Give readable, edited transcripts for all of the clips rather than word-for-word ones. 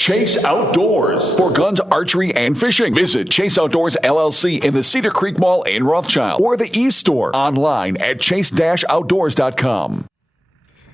Chase Outdoors for guns, archery, and fishing. Visit Chase Outdoors LLC in the Cedar Creek Mall in Rothschild or the e-store online at chase-outdoors.com.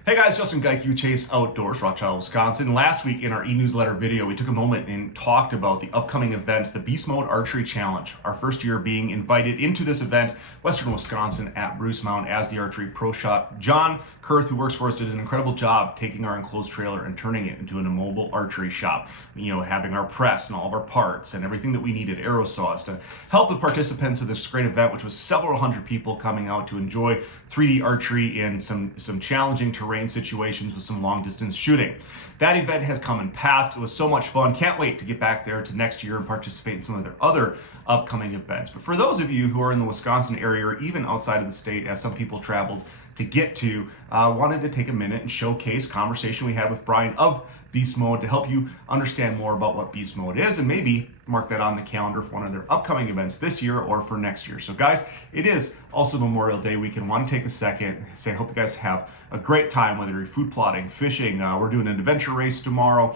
Hey guys, Justin Geike with Chase Outdoors, Rothschild, Wisconsin. Last week in our e-newsletter video, we took a moment and talked about the upcoming event, the Beast Mode Archery Challenge. Our first year being invited into this event, Western Wisconsin at Bruce Mound as the archery pro shop. John Kurth, who works for us, did an incredible job taking our enclosed trailer and turning it into an immobile archery shop. You know, having our press and all of our parts and everything that we needed, arrow saws, to help the participants of this great event, which was several hundred people coming out to enjoy 3D archery in some challenging terrain situations with some long distance shooting. That event has come and passed. It was so much fun. Can't wait to get back there to next year and participate in some of their other upcoming events. But for those of you who are in the Wisconsin area or even outside of the state, as some people traveled to get to, wanted to take a minute and showcase conversation we had with Brian of Beast Mode to help you understand more about what Beast Mode is and maybe mark that on the calendar for one of their upcoming events this year or for next year. So guys, it is also Memorial Day weekend. Want to take a second and say I hope you guys have a great time, whether you're food plotting, fishing, we're doing an adventure race tomorrow.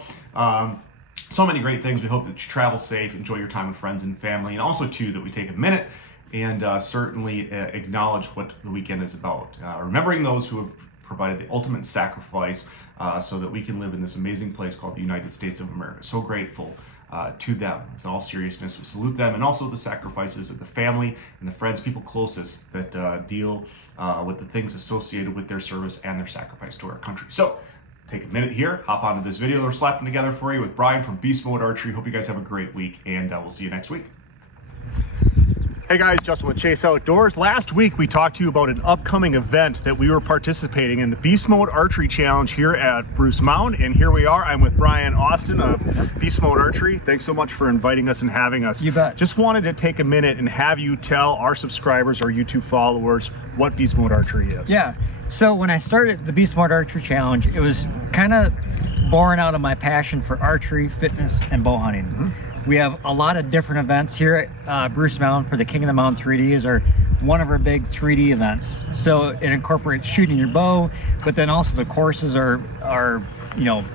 So many great things. We hope that you travel safe, enjoy your time with friends and family, and also too that we take a minute and certainly acknowledge what the weekend is about. Remembering those who have provided the ultimate sacrifice so that we can live in this amazing place called the United States of America. So grateful to them. With all seriousness, we salute them, and also the sacrifices of the family and the friends, people closest that deal with the things associated with their service and their sacrifice to our country. So take a minute here, hop onto this video that we're slapping together for you with Brian from Beast Mode Archery. Hope you guys have a great week, and we'll see you next week. Hey guys, Justin with Chase Outdoors. Last week we talked to you about an upcoming event that we were participating in, the Beast Mode Archery Challenge here at Bruce Mound, and here we are. I'm with Brian Austin of Beast Mode Archery. Thanks so much for inviting us and having us. You bet. Just wanted to take a minute and have you tell our subscribers, our YouTube followers, what Beast Mode Archery is. Yeah, so when I started the Beast Mode Archery Challenge, it was kind of born out of my passion for archery, fitness, and bow hunting. Mm-hmm. We have a lot of different events here at Bruce Mound for the King of the Mound 3D is one of our big 3D events. So it incorporates shooting your bow, but then also the courses are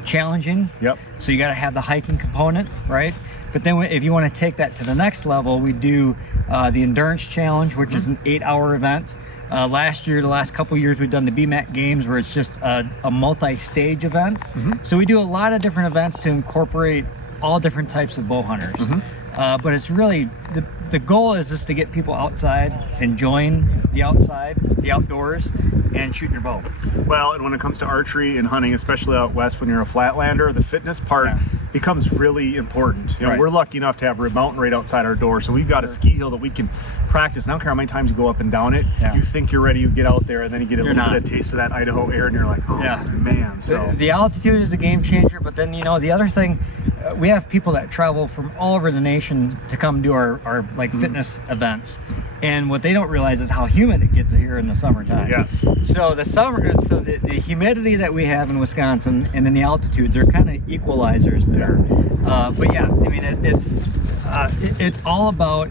challenging. Yep. So you got to have the hiking component, right? But then if you want to take that to the next level, we do the Endurance Challenge, which is an 8-hour event. Last year, the last couple years, we've done the BMAC Games, where it's just a multi-stage event. Mm-hmm. So we do a lot of different events to incorporate all different types of bow hunters. Mm-hmm. But it's really, the goal is just to get people outside, enjoying the outside, the outdoors, and shooting your bow. Well, and when it comes to archery and hunting, especially out west when you're a flatlander, the fitness part becomes really important. You know, we're lucky enough to have a mountain right outside our door, so we've got a ski hill that we can practice. And I don't care how many times you go up and down it, you think you're ready, you get out there, and then you get a little bit of taste of that Idaho air, and you're like, oh man. So the altitude is a game changer, but then, the other thing, we have people that travel from all over the nation to come do our fitness events, and what they don't realize is how humid it gets here in the summertime. Yes. So the humidity that we have in Wisconsin and then the altitude, they're kind of equalizers there. But yeah, I mean it's all about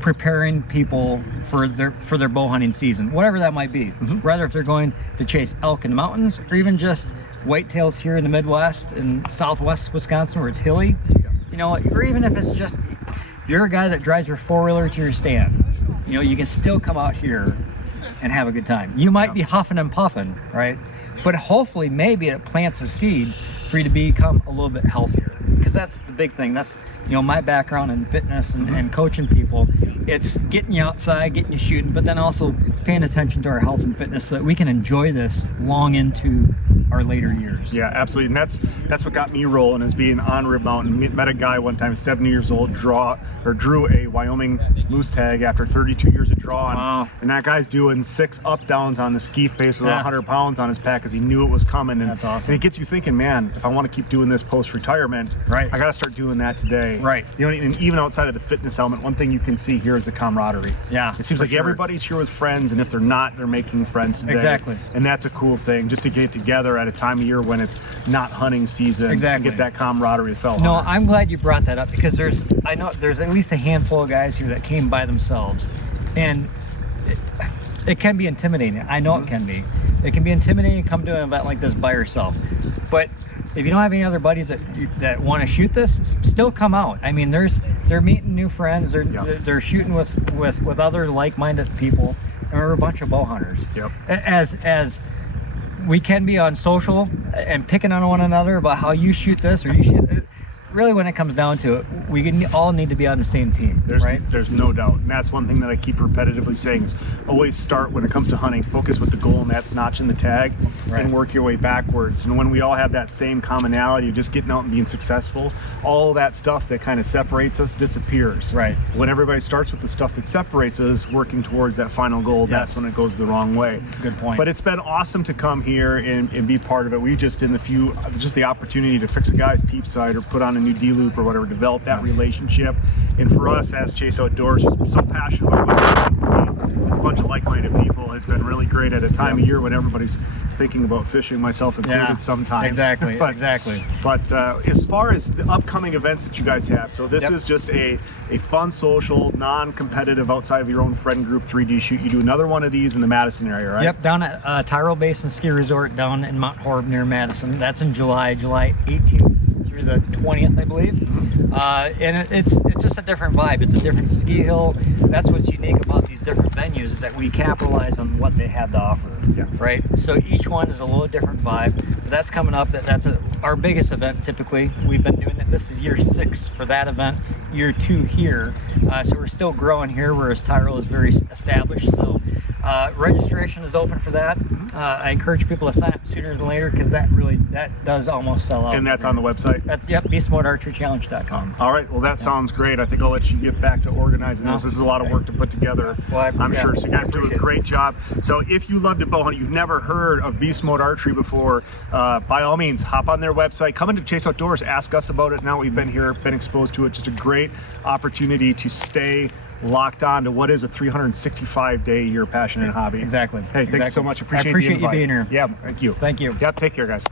preparing people for their bow hunting season, whatever that might be. Mm-hmm. Whether if they're going to chase elk in the mountains or even just whitetails here in the Midwest and Southwest Wisconsin where it's hilly, or even if it's just you're a guy that drives your four-wheeler to your stand, you can still come out here and have a good time. You might be huffing and puffing, right? But hopefully maybe it plants a seed for you to become a little bit healthier, because that's the big thing. That's my background in fitness and coaching people. It's getting you outside, getting you shooting, but then also paying attention to our health and fitness so that we can enjoy this long into our later years. Yeah, absolutely. And that's what got me rolling, is being on Rib Mountain. Met a guy one time, 70 years old, drew a Wyoming moose tag after 32 years of drawing. Wow. And that guy's doing 6 up downs on the ski face with 100 pounds on his pack because he knew it was coming. And that's awesome. And it gets you thinking, man, if I want to keep doing this post-retirement, I got to start doing that today. Right. And even outside of the fitness element, one thing you can see here is the camaraderie. Yeah. It seems like everybody's here with friends, and if they're not, they're making friends today. Exactly. And that's a cool thing, just to get together at a time of year when it's not hunting season. Exactly. And get that camaraderie with fellow No, hunters. I'm glad you brought that up, because I know there's at least a handful of guys here that came by themselves, and it can be intimidating. I know it can be. It can be intimidating to come to an event like this by yourself, but if you don't have any other buddies that want to shoot this, still come out. I mean, they're meeting new friends. They're shooting with other like-minded people, and we're a bunch of bow hunters. Yep. As we can be on social and picking on one another about how you shoot this or you shoot. Really, when it comes down to it, we all need to be on the same team, right? There's no doubt. And that's one thing that I keep repetitively saying is always start when it comes to hunting, focus with the goal, and that's notching the tag, and work your way backwards. And when we all have that same commonality of just getting out and being successful, all that stuff that kind of separates us disappears. Right. When everybody starts with the stuff that separates us, working towards that final goal, that's when it goes the wrong way. Good point. But it's been awesome to come here and be part of it. We just just the opportunity to fix a guy's peep sight or put on a new D-loop or whatever, develop that relationship. And for us as Chase Outdoors, just so passionate about with a bunch of like-minded people has been really great at a time of year when everybody's thinking about fishing, myself included sometimes. Exactly. But as far as the upcoming events that you guys have, so this is just a fun, social, non-competitive, outside of your own friend group 3D shoot. You do another one of these in the Madison area, right? Yep, down at Tyrrell Basin Ski Resort down in Mount Horeb near Madison. That's in July 18th through the 20th, I believe. And it's just a different vibe. It's a different ski hill. That's what's unique about these different venues, is that we capitalize on what they have to offer. Right. So each one is a little different vibe. But that's coming up. That's our biggest event. Typically, we've been doing it. This is year 6 for that event. Year 2 here. So we're still growing here, whereas Tyrell is very established. So registration is open for that. I encourage people to sign up sooner than later, because that does almost sell out. And that's on the website? That's beastmodearcherychallenge.com. All right, well that sounds great. I think I'll let you get back to organizing this. This is a lot of work to put together. Well, I'm sure. So you guys do a great job. So if you love to bow hunt, you've never heard of Beast Mode Archery before, by all means, hop on their website, come into Chase Outdoors, ask us about it. Now we've been here, been exposed to it. Just a great opportunity to stay locked on to what is a 365-day year passion and hobby. Exactly. Hey, thanks so much. I appreciate you being here. Yeah, thank you. Thank you. Yep, take care, guys.